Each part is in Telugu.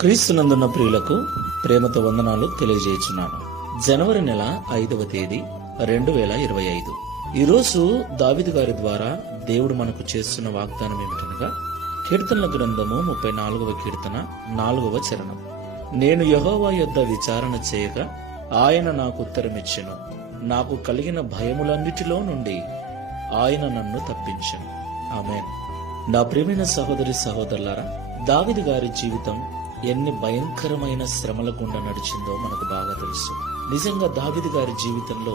క్రీస్తునందున్న ప్రియులకు ప్రేమతో వందనాలు తెలియజేయుచున్నాను. జనవరి నెల 5వ తేదీ 2025. ఈరోజు దావీదు గారి ద్వారా దేవుడు మనకు చేస్తున్న వాగ్దానం ఏమిటనగా, కీర్తనల గ్రంథము 34వ కీర్తన 4వ చరణం. నేను యెహోవా యొద్ద విచారణ చేయగా ఆయన నాకు ఉత్తరమిచ్చెను. నాకు కలిగిన భయములన్నిటిలో నుండి ఆయన నన్ను తప్పించెను. ఆమేన్. నా ప్రియమైన సహోదరి సహోదరులారా, దావీదు గారి జీవితం ఎన్ని భయంకరమైన శ్రమల గుండా నడిచిందో మనకు బాగా తెలుసు. నిజంగా దావీదు గారి జీవితంలో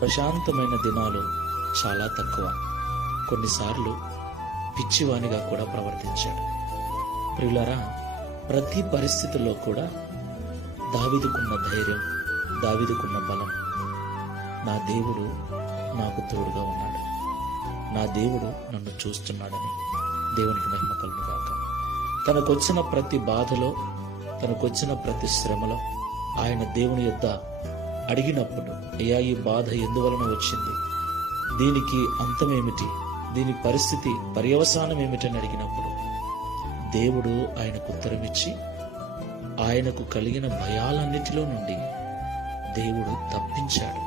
ప్రశాంతమైన దినాలు చాలా తక్కువ. కొన్నిసార్లు పిచ్చివానిగా కూడా ప్రవర్తించాడు. ప్రియులారా, ప్రతి పరిస్థితుల్లో కూడా దావీదుకున్న ధైర్యం, దావీదుకున్న బలం, నా దేవుడు నాకు తోడుగా ఉన్నాడు, నా దేవుడు నన్ను చూస్తున్నాడని దేవునికి మహిమ కలుగుగాక. తనకొచ్చిన ప్రతి బాధలో, తనకొచ్చిన ప్రతి శ్రమలో ఆయన దేవుని యొద్ద అడిగినప్పుడు, అయ్యా ఈ బాధ ఎందువలన వచ్చింది, దీనికి అంతమేమిటి, దీని పరిస్థితి పర్యవసానం ఏమిటని అడిగినప్పుడు దేవుడు ఆయనకు ఉత్తరమిచ్చి ఆయనకు కలిగిన భయాలన్నిటిలో నుండి దేవుడు తప్పించాడు.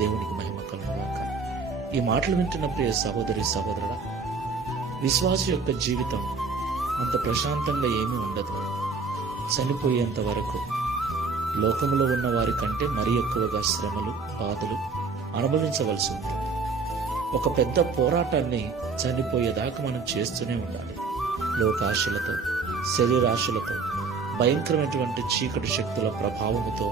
దేవునికి మహిమ కలుగుగాక. ఈ మాటలు వింటున్న ప్రియ సహోదరి సహోదరుడా, విశ్వాసి యొక్క జీవితం అంత ప్రశాంతంగా ఏమీ ఉండదు. చనిపోయేంత వరకు లోకములో ఉన్న వారి కంటే మరీ ఎక్కువగా శ్రమలు, బాధలు అనుభవించవలసి ఉంటుంది. ఒక పెద్ద పోరాటాన్ని చనిపోయేదాకా మనం చేస్తూనే ఉండాలి. లోకాశలతో, శరీరాశలతో, భయంకరమైనటువంటి చీకటి శక్తుల ప్రభావముతో